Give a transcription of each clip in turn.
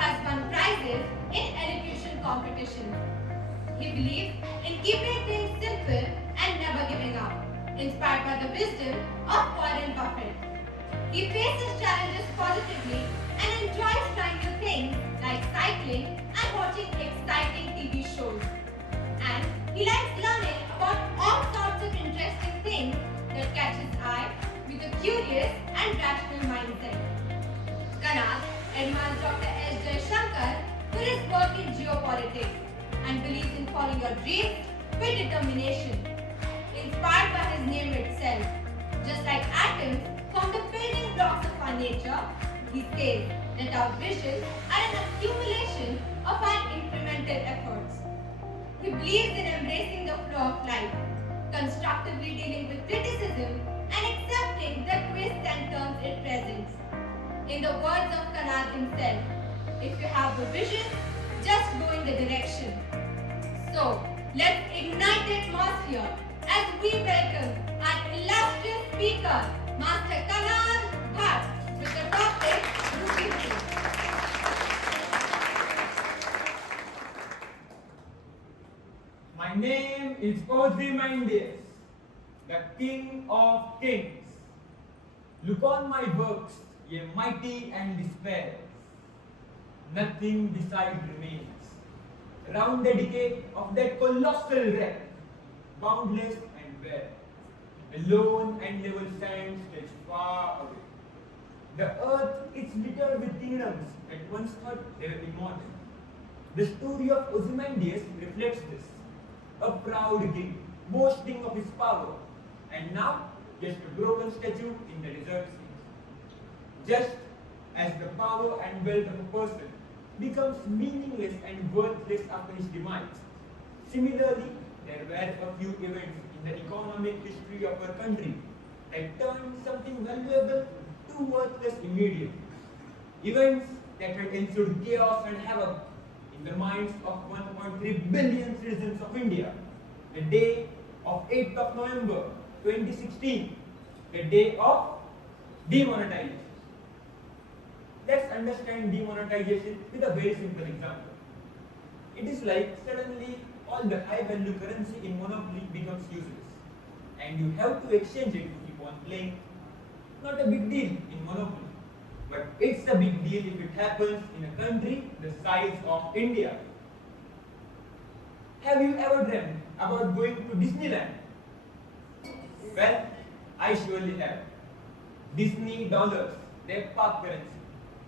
has won prizes in elocution competitions. He believes in keeping things simple and never giving up, inspired by the wisdom of Warren Buffett. He faces challenges positively and enjoys trying new things like cycling and watching exciting TV shows. And he likes learning about all sorts of interesting things that catch his eye with a curious and rational mindset. Kanaad admires Dr. Jaishankar for his work in geopolitics and believes in following your dreams with determination. Inspired by his name itself, just like atoms form the building blocks of our nature, he says that our visions are an accumulation of our incremental efforts. He believes in embracing the flow of life, constructively dealing with criticism, and accepting the twists and turns it presents. In the words of Kanaad himself, if you have a vision, just go in the direction. So, let's ignite the atmosphere as we welcome our illustrious speaker, Master Kanaad Bhat, with the topic Rupee. My name is Ozymandias, the King of Kings. Look on my works, ye mighty and despairs. Nothing beside remains. Round the decay of that colossal wreck, boundless and bare, alone and level sands stretch far away. The earth is littered with kingdoms that once thought they were immortal. The story of Ozymandias reflects this. A proud king, boasting of his power, and now just a broken statue in the desert seas. Just as the power and wealth of a person becomes meaningless and worthless after his demise, similarly, there were a few events in the economic history of our country that turned something valuable to worthless immediately. Events that had ensued chaos and havoc in the minds of 1.3 billion citizens of India. The day of 8th of November 2016, the day of demonetization. Let's understand demonetization with a very simple example. It is like suddenly all the high value currency in monopoly becomes useless and you have to exchange it to keep on playing. Not a big deal in monopoly. But it's a big deal if it happens in a country the size of India. Have you ever dreamt about going to Disneyland? Well, I surely have. Disney dollars, their park currency,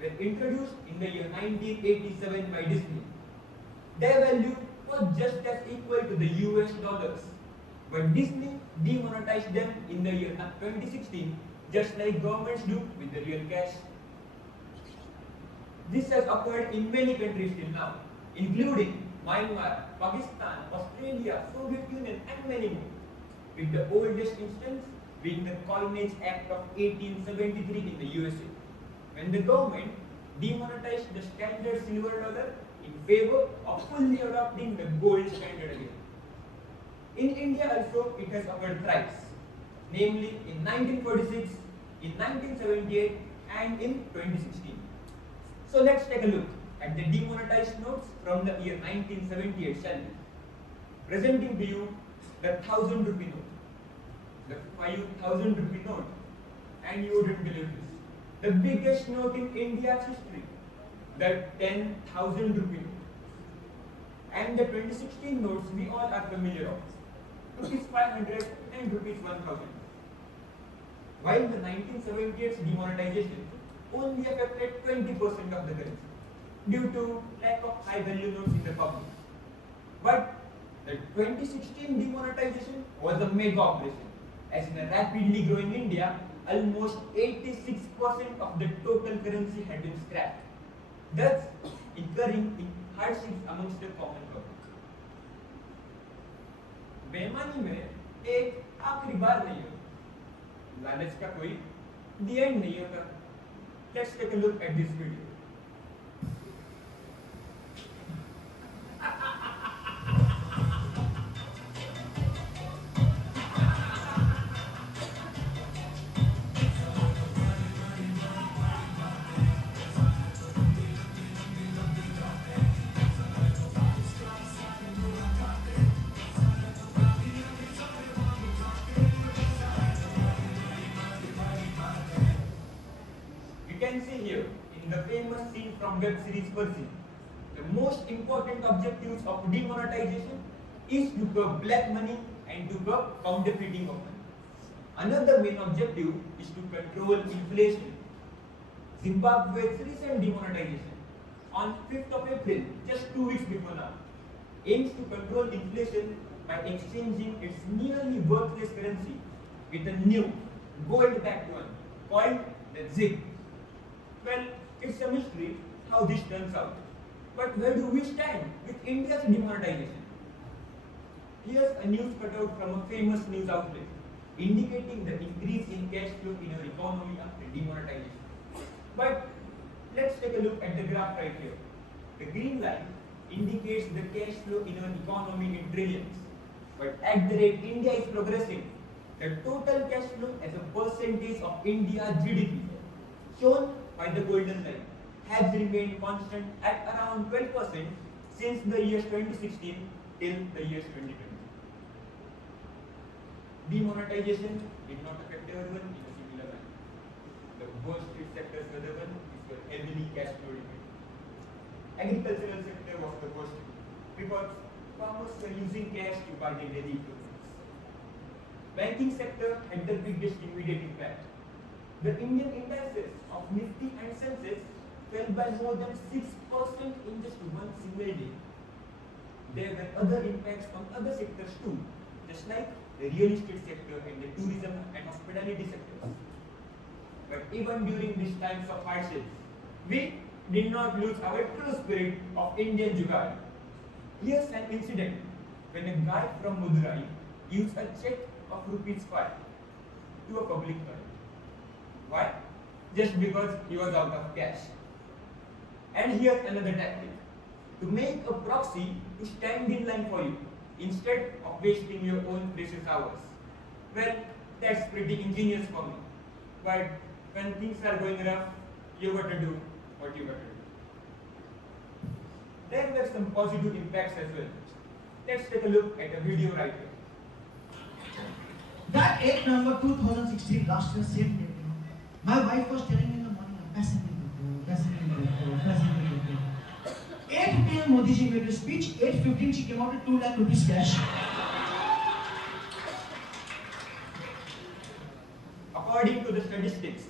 were introduced in the year 1987 by Disney. Their value was just as equal to the US dollars. But Disney demonetized them in the year 2016, just like governments do with the real cash. This has occurred in many countries till now, including Myanmar, Pakistan, Australia, Soviet Union, and many more. With the oldest instance being the Coinage Act of 1873 in the USA, when the government demonetized the standard silver dollar in favor of fully adopting the gold standard again. In India also it has occurred thrice, namely in 1946, in 1978, and in 2016. So let's take a look at the demonetized notes from the year 1978, shall we? Presenting to you the 1,000 rupee note, the 5,000 rupee note, and you wouldn't believe this. The biggest note in India's history, the 10,000 rupee note. And the 2016 notes we all are familiar of, rupees 500 and rupees 1,000. While the 1978 demonetization only affected 20% of the currency due to lack of high value notes in the public. But the 2016 demonetization was a mega operation, as in a rapidly growing India, almost 86% of the total currency had been scrapped, thus incurring in hardships amongst the common public. बेईमानी में एक आखिरी बार नहीं होता, लालच का कोई the end नहीं होता. Let's take a look at this video. from web series Fuzzy. The most important objectives of demonetization is to curb black money and to curb counterfeiting of money. Another main objective is to control inflation. Zimbabwe's recent demonetization on 5th of April, just 2 weeks before now, aims to control inflation by exchanging its nearly worthless currency with a new gold-backed one called the ZIG. Well, it's a mystery how this turns out. But where do we stand with India's demonetization? Here's a news cutout from a famous news outlet indicating the increase in cash flow in our economy after demonetization. But let's take a look at the graph right here. The green line indicates the cash flow in our economy in trillions. But at the rate India is progressing, the total cash flow as a percentage of India's GDP, shown by the golden line, has remained constant at around 12% since the years 2016 till the years 2020. Demonetization did not affect everyone in a similar manner. The worst hit sectors were the ones which were heavily cash flow dependent. Agricultural sector was the worst because farmers were using cash to buy their daily groceries. Banking sector had the biggest immediate impact. The Indian indices of Nifty and Sensex fell by more than 6% in just one single day. There were other impacts on other sectors too, just like the real estate sector and the tourism and hospitality sectors. But even during these times of hardships, we did not lose our true spirit of Indian Jugaad. Here's an incident when a guy from Madurai used a check of rupees 5 to a public toilet. Why? Just because he was out of cash. And here's another tactic. To make a proxy to stand in line for you, instead of wasting your own precious hours. Well, that's pretty ingenious for me. But when things are going rough, you got to do what you got to do. There were some positive impacts as well. Let's take a look at a video right here. That 8 November 2016, last year, same day, my wife was telling me in the morning, passing 8 p.m. Modi ji made a speech, 8:15 she came out with 2 lakh rupees cash. According to the statistics,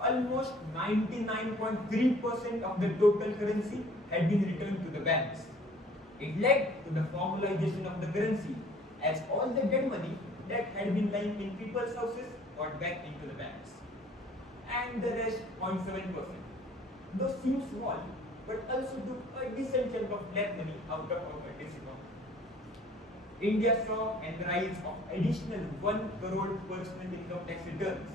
almost 99.3% of the total currency had been returned to the banks. It led to the formalization of the currency, as all the dead money that had been lying in people's houses got back into the banks. And the rest, 0.7%. Those seem small, but also took a decent chunk of black money out of our country's economy. India saw a rise of additional 1 crore personal income tax returns,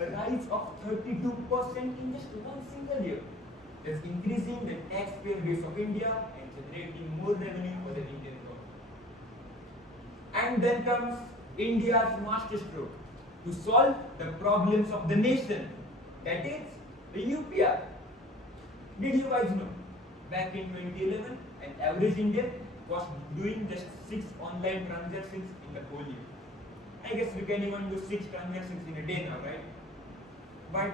a rise of 32% in just one single year, thus increasing the taxpayer base of India and generating more revenue for the Indian economy. And then comes India's masterstroke to solve the problems of the nation, that is, the UPI. Did you guys know? Back in 2011, an average Indian was doing just 6 online transactions in the whole year. I guess we can even do 6 transactions in a day now, right? But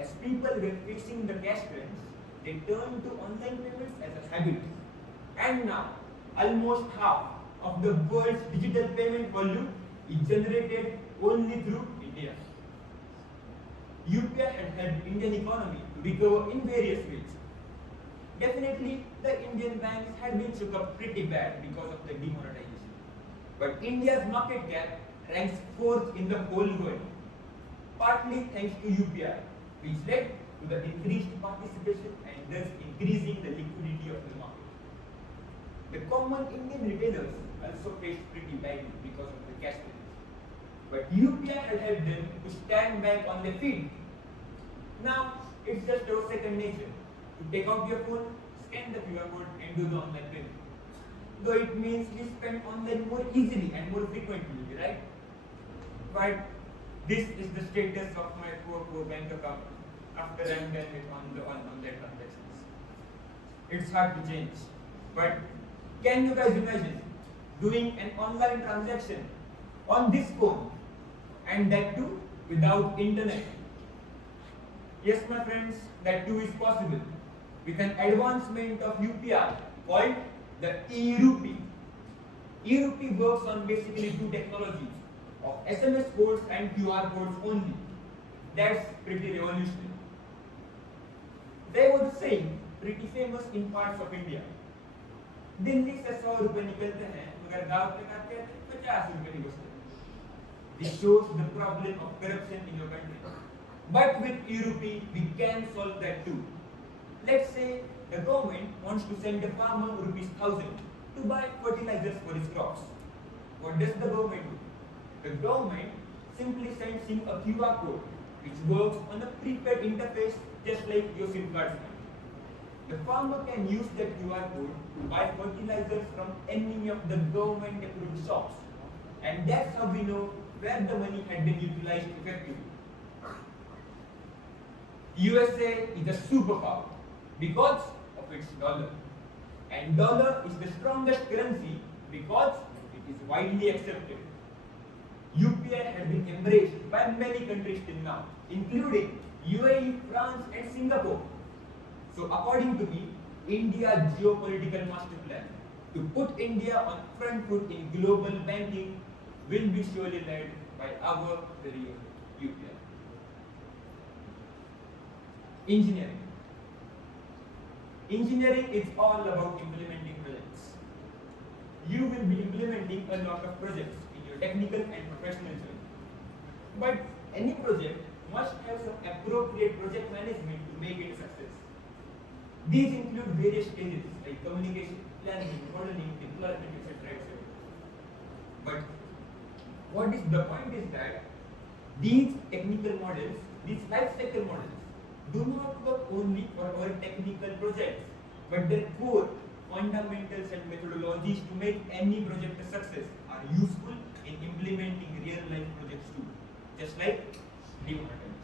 as people were facing the cash crunch, they turned to online payments as a habit. And now, almost half of the world's digital payment volume is generated only through India. UPI had helped Indian economy to recover in various ways. Definitely, the Indian banks had been shook up pretty bad because of the demonetization. But India's market cap ranks 4th in the whole world, partly thanks to UPI, which led to the increased participation and thus increasing the liquidity of the market. The common Indian retailers also faced pretty badly because of the cash crunch. But UPI had helped them to stand back on their feet. Now, it's just our second nature to take out your phone, scan the QR code and do the online payment. Though it means we spend online more easily and more frequently, right? But this is the status of my poor bank account after I'm done with online transactions. It's hard to change. But can you guys imagine doing an online transaction on this phone, and that too without internet? Yes, my friends, that too is possible. with an advancement of UPI called the e-Rupee. E-Rupee works on basically two technologies of SMS codes and QR codes only. That's pretty revolutionary. There was a saying pretty famous in parts of India. Delhi से 100 रुपए निकलते हैं मगर गांव तक आते हैं 50 रुपए नहीं बचते. This shows the problem of corruption in your country. But with e-Rupee, we can solve that too. Let's say the government wants to send a farmer ₹1,000 to buy fertilizers for his crops. What does the government do? The government simply sends him a QR code which works on a prepaid interface just like your SIM card. The farmer can use that QR code to buy fertilizers from any of the government approved shops. And that's how we know where the money had been utilized effectively. USA is a superpower because of its dollar. And dollar is the strongest currency because it is widely accepted. UPI has been embraced by many countries till now, including UAE, France and Singapore. So according to me, India's geopolitical master plan to put India on front foot in global banking will be surely led by our very own UPI. Engineering. Engineering is all about implementing projects. You will be implementing a lot of projects in your technical and professional journey. But any project must have some appropriate project management to make it a success. These include various stages like communication, planning, modeling, deployment, etc. etc. But what is the point is that these technical models, these life cycle models, do not work only for our technical projects, but their core fundamentals and methodologies to make any project a success are useful in implementing real life projects too, just like demonetization.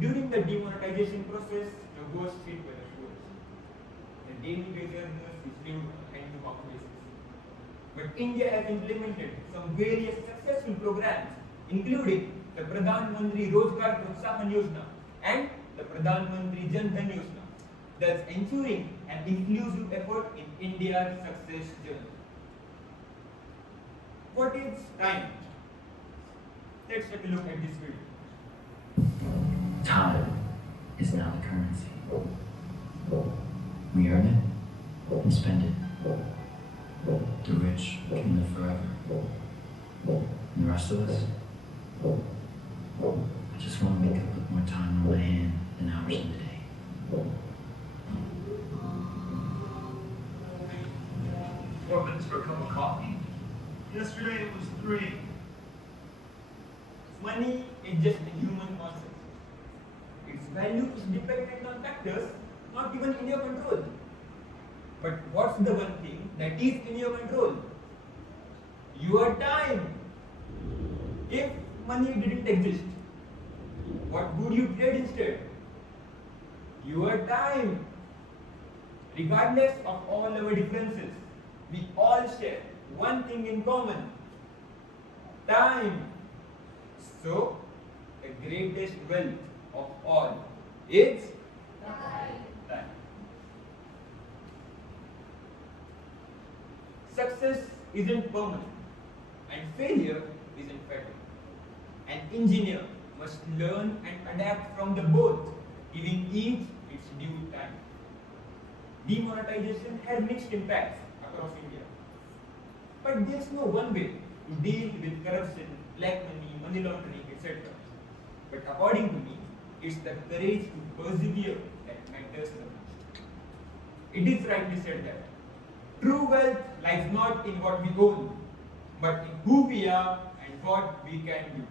During the demonetization process, the ghost street were the poorest. The daily wage earners is lived on a hand-to-mouth basis. But India has implemented some various successful programs, including the Pradhan Mantri Rozgar Protsahan Yojana and the Pradhan Mantri Jan Dhan Yojana, thus ensuring an inclusive effort in India's success journey. What is time? Let's take a look at this video. Time is now the currency. We earn it and spend it. The rich can live forever. And the rest of us, I just want to wake up with more time on my hand than hours in the day. 4 minutes for a cup of coffee? Yesterday it was 3. Money is just a human concept. Its value is dependent on factors not even in your control. But what's the one thing that is in your control? Your time. If money didn't exist, what would you trade instead? Your time. Regardless of all our differences, we all share one thing in common: time. So, the greatest wealth of all is time. Success isn't permanent and failure isn't fatal. An engineer must learn and adapt from the both, giving each its due time. Demonetization had mixed impacts across India. But there's no one way to deal with corruption, black money, money laundering, etc. But according to me, it's the courage to persevere that matters the most. It is rightly said that true wealth lies not in what we own, but in who we are and what we can do.